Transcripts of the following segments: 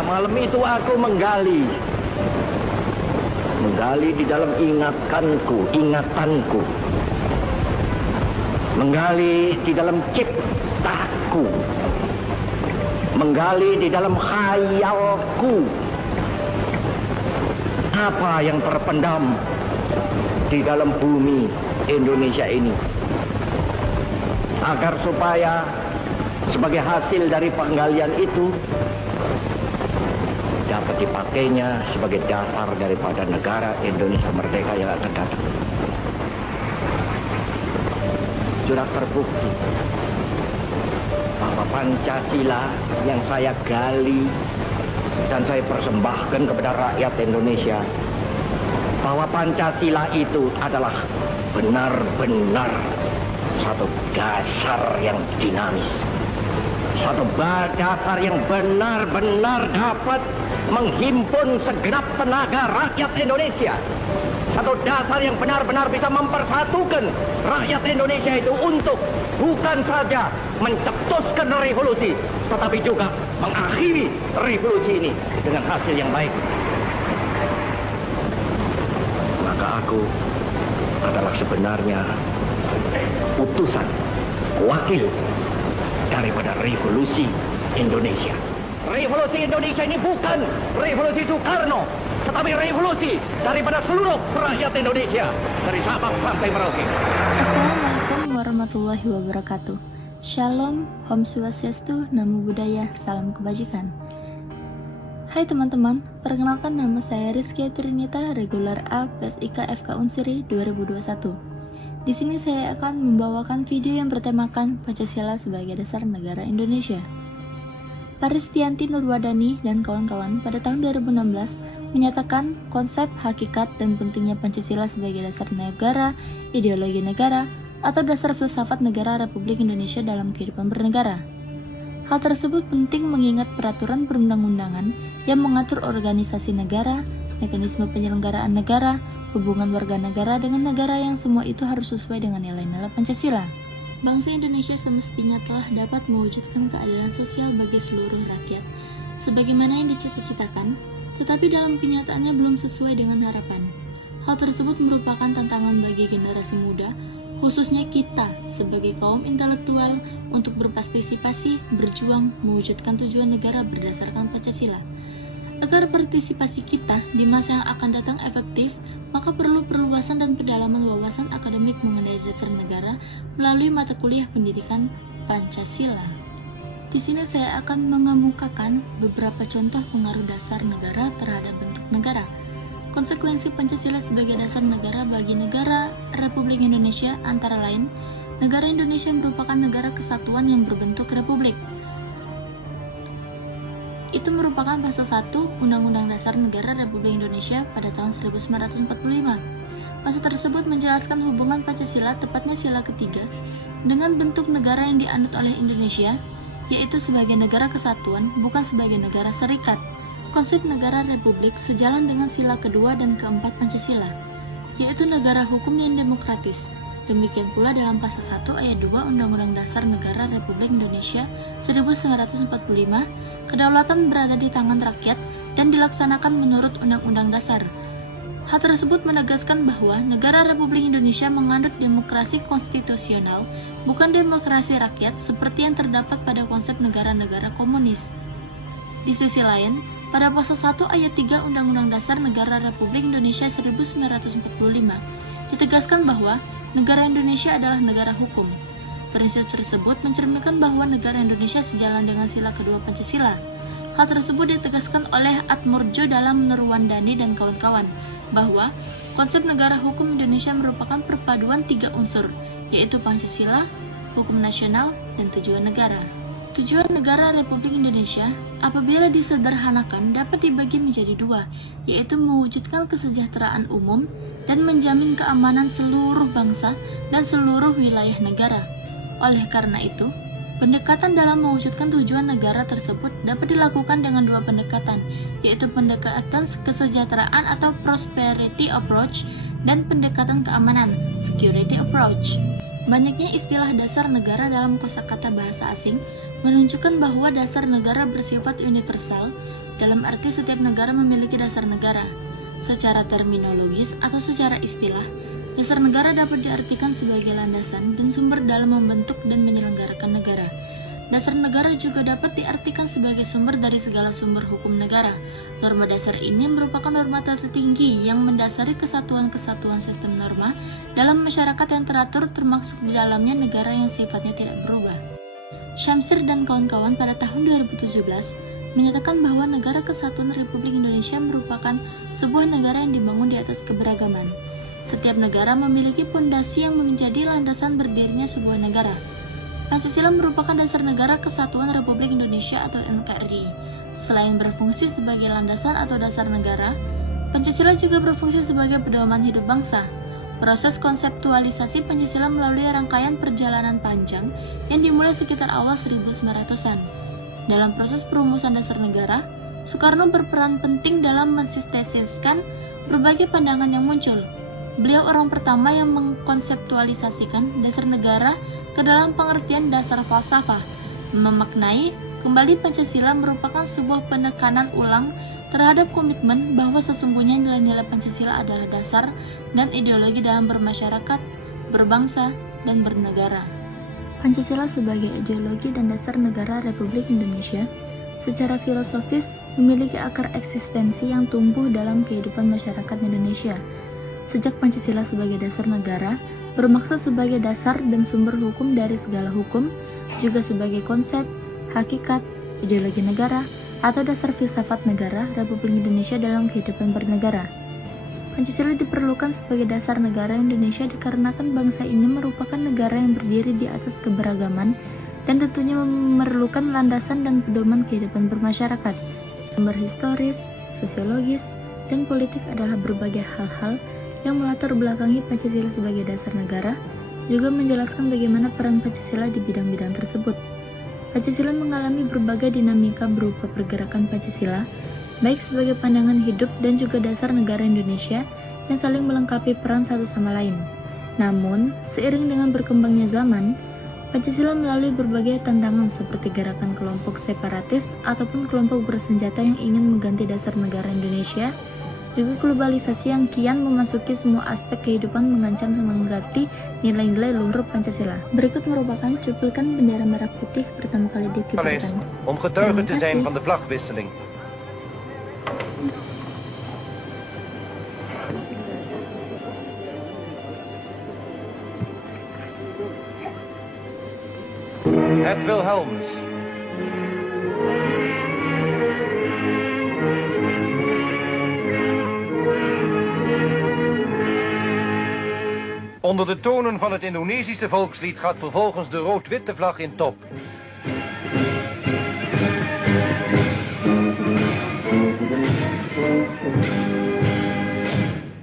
Malam itu aku menggali di dalam ingatanku, menggali di dalam ciptaku, menggali di dalam khayalku. Apa yang terpendam di dalam bumi Indonesia ini, agar supaya sebagai hasil dari penggalian itu dapat dipakainya sebagai dasar daripada negara Indonesia merdeka yang akan datang. Sudah terbukti bahwa Pancasila yang saya gali dan saya persembahkan kepada rakyat Indonesia, bahwa Pancasila itu adalah benar-benar satu dasar yang dinamis, satu dasar yang benar-benar dapat menghimpun segenap tenaga rakyat Indonesia, satu dasar yang benar-benar bisa mempersatukan rakyat Indonesia itu untuk bukan saja mencetuskan revolusi, tetapi juga mengakhiri revolusi ini dengan hasil yang baik. Maka aku adalah sebenarnya utusan, wakil daripada revolusi Indonesia. Revolusi Indonesia ini bukan revolusi Soekarno, tetapi revolusi daripada seluruh rakyat Indonesia, dari Sabang sampai Merauke. Assalamualaikum warahmatullahi wabarakatuh. Shalom, Om Swastiastu, Namo Buddhaya, Salam Kebajikan. Hai teman-teman, perkenalkan nama saya Rizky Trinita, regular A PSIK FK Unsiri 2021. Di sini saya akan membawakan video yang bertemakan Pancasila sebagai dasar negara Indonesia. Paristianti Nurwadani dan kawan-kawan pada tahun 2016 menyatakan konsep, hakikat, dan pentingnya Pancasila sebagai dasar negara, ideologi negara, atau dasar filsafat negara Republik Indonesia dalam kehidupan bernegara. Hal tersebut penting mengingat peraturan perundang-undangan yang mengatur organisasi negara, mekanisme penyelenggaraan negara, hubungan warga negara dengan negara yang semua itu harus sesuai dengan nilai-nilai Pancasila. Bangsa Indonesia semestinya telah dapat mewujudkan keadilan sosial bagi seluruh rakyat, sebagaimana yang dicita-citakan, tetapi dalam kenyataannya belum sesuai dengan harapan. Hal tersebut merupakan tantangan bagi generasi muda, khususnya kita sebagai kaum intelektual untuk berpartisipasi, berjuang, mewujudkan tujuan negara berdasarkan Pancasila. Agar partisipasi kita di masa yang akan datang efektif, maka perlu perluasan dan pendalaman wawasan akademik mengenai dasar negara melalui mata kuliah pendidikan Pancasila. Di sini saya akan mengemukakan beberapa contoh pengaruh dasar negara terhadap bentuk negara. Konsekuensi Pancasila sebagai dasar negara bagi negara Republik Indonesia antara lain, negara Indonesia merupakan negara kesatuan yang berbentuk republik. Itu merupakan pasal 1 Undang-Undang Dasar Negara Republik Indonesia pada tahun 1945. Pasal tersebut menjelaskan hubungan Pancasila, tepatnya sila ketiga, dengan bentuk negara yang dianut oleh Indonesia, yaitu sebagai negara kesatuan, bukan sebagai negara serikat. Konsep negara republik sejalan dengan sila kedua dan keempat Pancasila, yaitu negara hukum yang demokratis. Demikian pula dalam pasal 1 ayat 2 Undang-Undang Dasar Negara Republik Indonesia 1945, kedaulatan berada di tangan rakyat dan dilaksanakan menurut Undang-Undang Dasar. Hal tersebut menegaskan bahwa negara Republik Indonesia menganut demokrasi konstitusional, bukan demokrasi rakyat seperti yang terdapat pada konsep negara-negara komunis. Di sisi lain, pada pasal 1 ayat 3 Undang-Undang Dasar Negara Republik Indonesia 1945, ditegaskan bahwa negara Indonesia adalah negara hukum. Prinsip tersebut mencerminkan bahwa negara Indonesia sejalan dengan sila kedua Pancasila. Hal tersebut ditegaskan oleh Atmorjo dalam Nurwandani dan kawan-kawan, bahwa konsep negara hukum Indonesia merupakan perpaduan 3 unsur, yaitu Pancasila, hukum nasional, dan tujuan negara. Tujuan negara Republik Indonesia, apabila disederhanakan, dapat dibagi menjadi 2, yaitu mewujudkan kesejahteraan umum dan menjamin keamanan seluruh bangsa dan seluruh wilayah negara. Oleh karena itu, pendekatan dalam mewujudkan tujuan negara tersebut dapat dilakukan dengan 2 pendekatan, yaitu pendekatan kesejahteraan atau prosperity approach dan pendekatan keamanan, security approach. Banyaknya istilah dasar negara dalam kosakata bahasa asing menunjukkan bahwa dasar negara bersifat universal, dalam arti setiap negara memiliki dasar negara. Secara terminologis atau secara istilah, dasar negara dapat diartikan sebagai landasan dan sumber dalam membentuk dan menyelenggarakan negara. Dasar negara juga dapat diartikan sebagai sumber dari segala sumber hukum negara. Norma dasar ini merupakan norma tertinggi yang mendasari kesatuan-kesatuan sistem norma dalam masyarakat yang teratur, termasuk di dalamnya negara yang sifatnya tidak berubah. Syamsir dan kawan-kawan pada tahun 2017 menyatakan bahwa Negara Kesatuan Republik Indonesia merupakan sebuah negara yang dibangun di atas keberagaman. Setiap negara memiliki pondasi yang menjadi landasan berdirinya sebuah negara. Pancasila merupakan dasar Negara Kesatuan Republik Indonesia atau NKRI. Selain berfungsi sebagai landasan atau dasar negara, Pancasila juga berfungsi sebagai pedoman hidup bangsa. Proses konseptualisasi Pancasila melalui rangkaian perjalanan panjang yang dimulai sekitar awal 1900-an. Dalam proses perumusan dasar negara, Soekarno berperan penting dalam mensintesiskan berbagai pandangan yang muncul. Beliau orang pertama yang mengkonseptualisasikan dasar negara ke dalam pengertian dasar falsafah. Memaknai kembali Pancasila merupakan sebuah penekanan ulang terhadap komitmen bahwa sesungguhnya nilai-nilai Pancasila adalah dasar dan ideologi dalam bermasyarakat, berbangsa, dan bernegara. Pancasila sebagai ideologi dan dasar negara Republik Indonesia secara filosofis memiliki akar eksistensi yang tumbuh dalam kehidupan masyarakat Indonesia. Sejak Pancasila sebagai dasar negara bermaksud sebagai dasar dan sumber hukum dari segala hukum, juga sebagai konsep, hakikat, ideologi negara, atau dasar filsafat negara Republik Indonesia dalam kehidupan bernegara. Pancasila diperlukan sebagai dasar negara Indonesia dikarenakan bangsa ini merupakan negara yang berdiri di atas keberagaman dan tentunya memerlukan landasan dan pedoman kehidupan bermasyarakat. Sumber historis, sosiologis, dan politik adalah berbagai hal-hal yang melatar belakangi Pancasila sebagai dasar negara, juga menjelaskan bagaimana peran Pancasila di bidang-bidang tersebut. Pancasila mengalami berbagai dinamika berupa pergerakan Pancasila, baik sebagai pandangan hidup dan juga dasar negara Indonesia yang saling melengkapi peran satu sama lain. Namun, seiring dengan berkembangnya zaman, Pancasila melalui berbagai tantangan seperti gerakan kelompok separatis ataupun kelompok bersenjata yang ingin mengganti dasar negara Indonesia, juga globalisasi yang kian memasuki semua aspek kehidupan mengancam mengganti nilai-nilai luhur Pancasila. Berikut merupakan cuplikan bendera merah putih pertama kali dikibarkan. Om getuige te zijn van de vlagwisseling. Het Wilhelmus. Onder de tonen van het Indonesische volkslied gaat vervolgens de rood-witte vlag in top.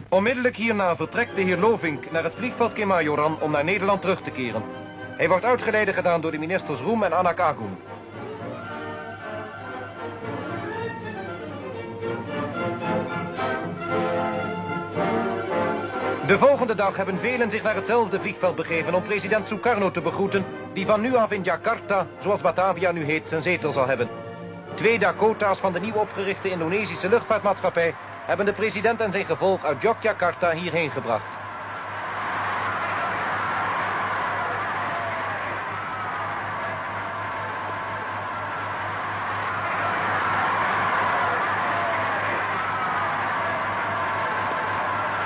Onmiddellijk hierna vertrekt de heer Lovink naar het vliegveld Kemayoran om naar Nederland terug te keren. Hij wordt uitgeleide gedaan door de ministers Roem en Anak Agung. De volgende dag hebben velen zich naar hetzelfde vliegveld begeven om president Sukarno te begroeten, die van nu af in Jakarta, zoals Batavia nu heet, zijn zetel zal hebben. 2 Dakota's van de nieuw opgerichte Indonesische luchtvaartmaatschappij hebben de president en zijn gevolg uit Yogyakarta hierheen gebracht.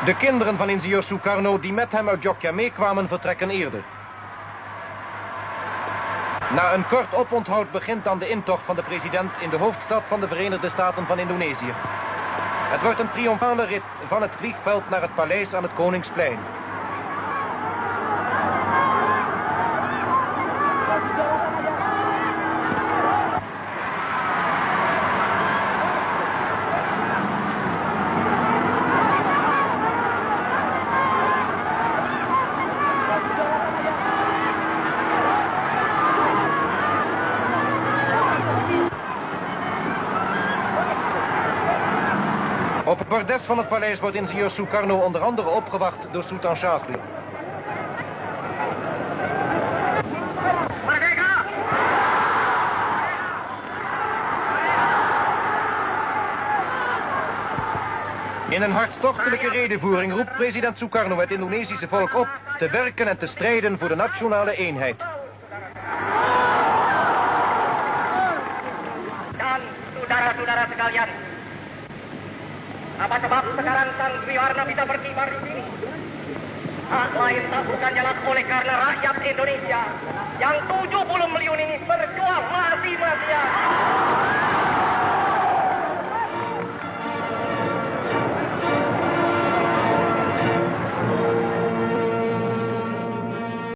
De kinderen van ingenieur Sukarno die met hem uit Jogja meekwamen vertrekken eerder. Na een kort oponthoud begint dan de intocht van de president in de hoofdstad van de Verenigde Staten van Indonesië. Het wordt een triomfale rit van het vliegveld naar het paleis aan het Koningsplein. Op het bordes van het paleis wordt ingenieur Sukarno onder andere opgewacht door Sultan Shahri. In een hartstochtelijke redevoering roept president Sukarno het Indonesische volk op te werken en te strijden voor de nationale eenheid. Dan saudara-saudara sekalian, apa sebab sekarang Sang Triwarna bisa berkibar di sini? Hak lain tak bukan jalan oleh karena rakyat Indonesia yang 70 miliar ini berjuang mati-matian.